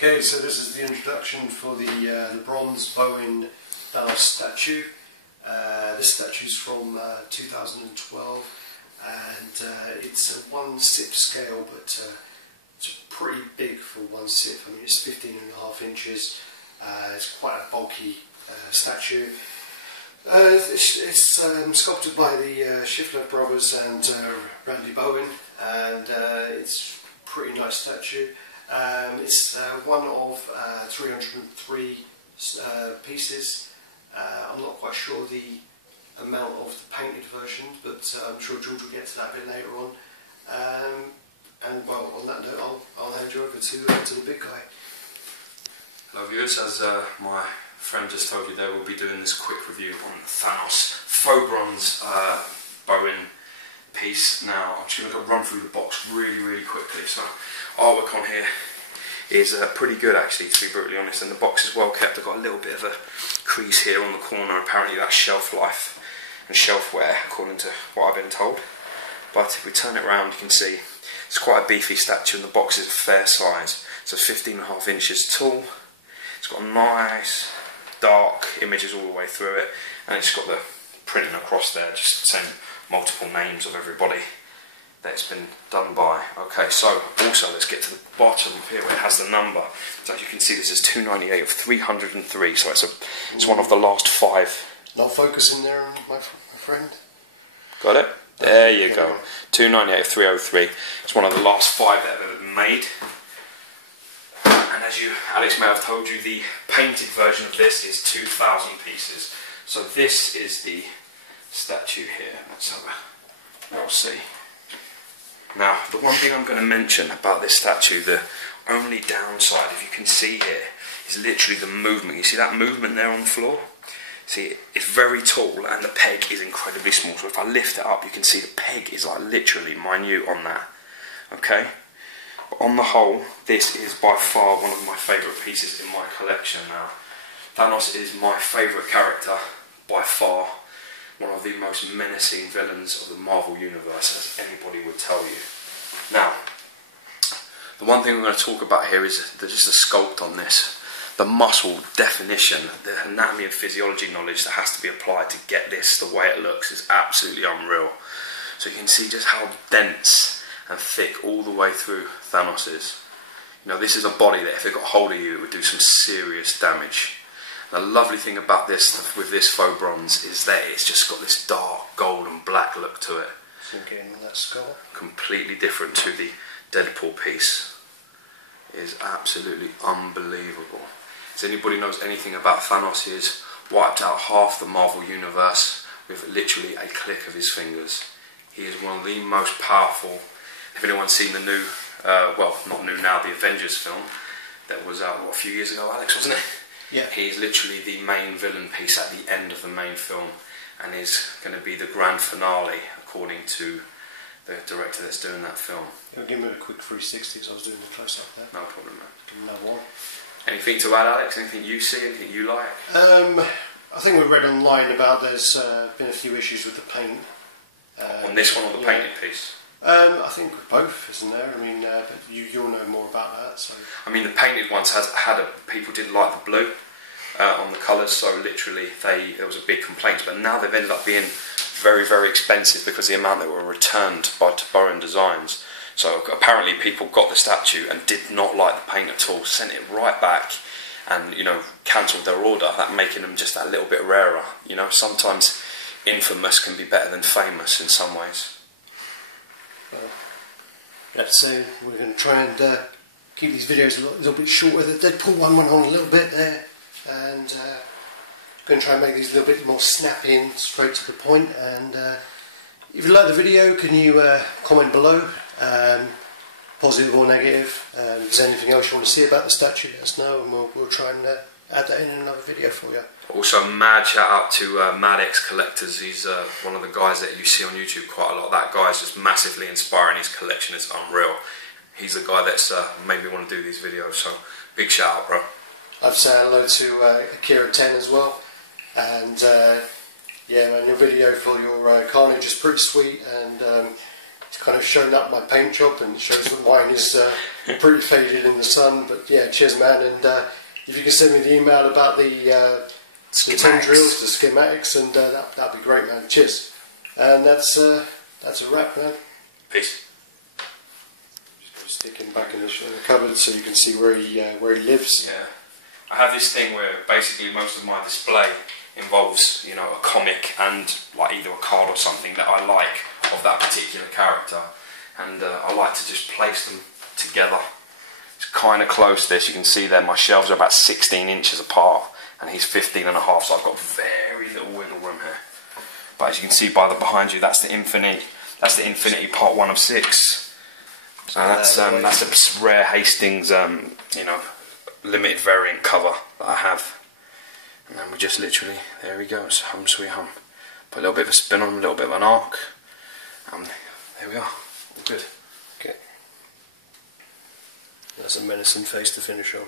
Okay, so this is the introduction for the bronze Bowen Thanos statue. This statue is from 2012, and it's a 1/6 scale, but it's pretty big for 1/6. I mean, it's 15.5 inches. It's quite a bulky statue. It's sculpted by the Schiffler brothers and Randy Bowen, and it's a pretty nice statue. It's one of 303 pieces. I'm not quite sure the amount of the painted version, but I'm sure George will get to that a bit later on. And well, on that note, I'll hand you over to the big guy. Hello viewers, as my friend just told you there, we'll be doing this quick review on Thanos Faux bronze Bowen piece. Now I'm just going to run through the box really quickly. So artwork on here is pretty good actually, to be brutally honest, and the box is well kept. I've got a little bit of a crease here on the corner. Apparently that's shelf life and shelf wear according to what I've been told. But if we turn it around, you can see it's quite a beefy statue, and the box is a fair size. So 15.5 inches tall. It's got nice dark images all the way through it, and it's got the printing across there, just saying multiple names of everybody that it's been done by. Okay, so also let's get to the bottom here where it has the number. So as you can see, this is 298 of 303, so it's one of the last 5. No focus in there, my friend. Got it? There you go. 298 of 303. It's one of the last 5 that have ever been made. And as Alex may have told you, the painted version of this is 2,000 pieces. So this is the statue here. Let's have a little see. Now, the one thing I'm going to mention about this statue, the only downside, if you can see here, is literally the movement. You see that movement there on the floor? See, it's very tall and the peg is incredibly small. So if I lift it up, you can see the peg is like literally minute on that. Okay? But on the whole, this is by far one of my favourite pieces in my collection now. Thanos is my favourite character by far. One of the most menacing villains of the Marvel Universe, as anybody would tell you. Now, the one thing we're going to talk about here is just the sculpt on this. The muscle definition, the anatomy and physiology knowledge that has to be applied to get this the way it looks is absolutely unreal. So you can see just how dense and thick all the way through Thanos is. You know, this is a body that if it got hold of you, it would do some serious damage. The lovely thing about this, with this faux bronze, is that it's just got this dark gold and black look to it. Sink in that skull. Completely different to the Deadpool piece. It is absolutely unbelievable. If anybody knows anything about Thanos, he has wiped out half the Marvel Universe with literally a click of his fingers. He is one of the most powerful. If anyone's seen the new, well, not new now, the Avengers film that was out a few years ago, Alex, wasn't it? Yeah. He's literally the main villain piece at the end of the main film, and is going to be the grand finale, according to the director that's doing that film. I'll give him a quick 360 because I was doing the close-up there. No problem, man. Give him another one. Anything to add, Alex? Anything you see? Anything you like? I think we read online about there's been a few issues with the paint. On this one or the painted piece? I think both, isn't there? I mean, but you'll know more about that. So. I mean, the painted ones people didn't like the blue on the colours, so literally there was a big complaint. But now they've ended up being very expensive because of the amount that were returned by Bowen Designs. So apparently people got the statue and did not like the paint at all, sent it right back, and cancelled their order. That making them just that little bit rarer. You know, sometimes infamous can be better than famous in some ways. Well, let's say we're going to try and keep these videos a little bit shorter. The Deadpool one went on a little bit there, and going to try and make these a little bit more snappy, straight to the point. And if you like the video, can you comment below, positive or negative? If there's anything else you want to see about the statue, let us know, and we'll try and add that in another video for you. Also, mad shout out to X Collectors. He's one of the guys that you see on YouTube quite a lot. That guy's just massively inspiring. His collection is unreal. He's the guy that's made me want to do these videos, so big shout out, bro. I've said hello to Akira 10 as well, and yeah man, your video for your Carnage is pretty sweet, and it's kind of showing up my paint job, and it shows that mine is pretty faded in the sun. But yeah, cheers, man. And if you can send me the email about the tendrils, the schematics, and that'd be great, man. Cheers. And that's a wrap, man. Peace. Just stick him back in the cupboard so you can see where he lives. Yeah. I have this thing where basically most of my display involves, you know, a comic and like either a card or something that I like of that particular character, and I like to just place them together. It's kind of close. This you can see there. My shelves are about 16 inches apart, and he's 15 and a half. So I've got very little wiggle room here. But as you can see by the behind you, that's the Infinity. That's the Infinity Part 1 of 6. So that's a rare Hastings, you know, limited variant cover that I have. And then we just literally, there he goes, home sweet home. Put a little bit of a spin on him, a little bit of an arc, and there we are, all good. Okay. That's a menacing face to finish on.